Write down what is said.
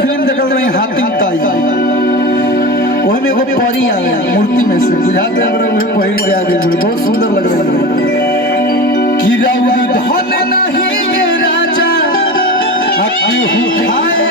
Film देखल रही हातिम ताई, वही में एगो परी आवे मूर्ति में से, बुझाते हैं वो पहिर के आ गई, बहुत सुंदर लग रही है। कि राउरी धन नहीं ये राजा, केहू खाए